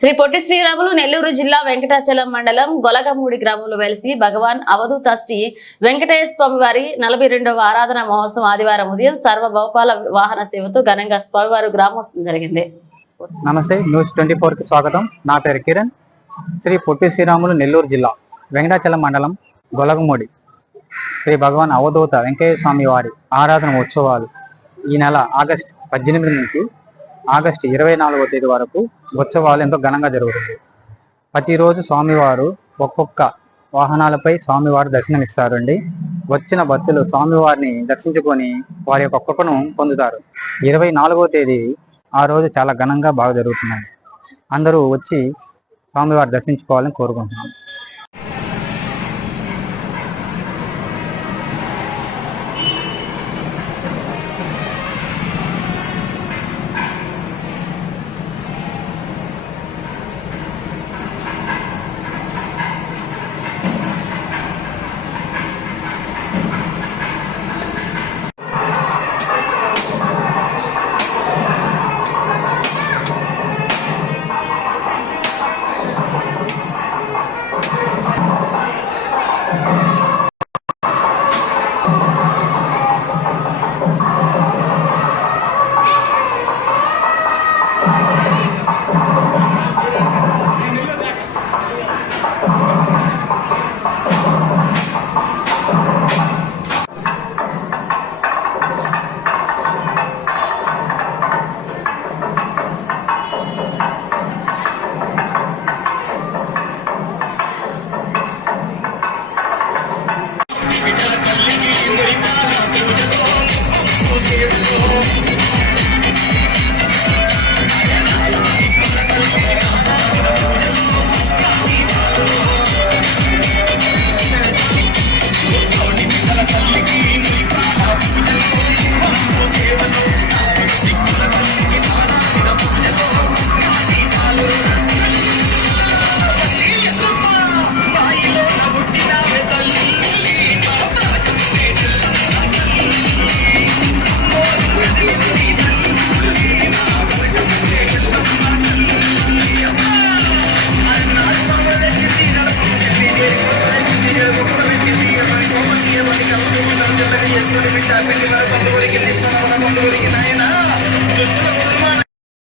శ్రీ పొట్టి శ్రీరాములు నెల్లూరు జిల్లా వెంకటాచలం మండలం గొలగమూడి గ్రామంలో వెలిసి భగవాన్ అవధూత శ్రీ వెంకటేశ్వర స్వామి వారి 42వ ఆరాధన మహోత్సవం ఆదివారం ఉదయం సర్వభౌపాల వాహన సేవతో ఘనంగా స్వామివారి గ్రామోత్సవం జరిగింది. నమస్తే, న్యూస్ 24 కి స్వాగతం. నా పేరు కిరణ్. శ్రీ పొట్టి శ్రీరాములు నెల్లూరు జిల్లా వెంకటాచలం మండలం గొలగమూడి శ్రీ భగవాన్ అవధూత వెంకటేశ్వర స్వామి వారి ఆరాధన ఉత్సవాలు ఈ నెల ఆగస్టు 18 నుంచి ఆగస్టు 24వ తేదీ వరకు ఉత్సవాలు ఎంతో ఘనంగా జరుగుతుంది. ప్రతిరోజు స్వామివారు ఒక్కొక్క వాహనాలపై స్వామివారు దర్శనమిస్తారండి. వచ్చిన భక్తులు స్వామివారిని దర్శించుకొని వారి యొక్క కృపను పొందుతారు. 24వ తేదీ ఆ రోజు చాలా ఘనంగా బాగా జరుగుతున్నాయి. అందరూ వచ్చి స్వామివారి దర్శించుకోవాలని కోరుకుంటున్నాం.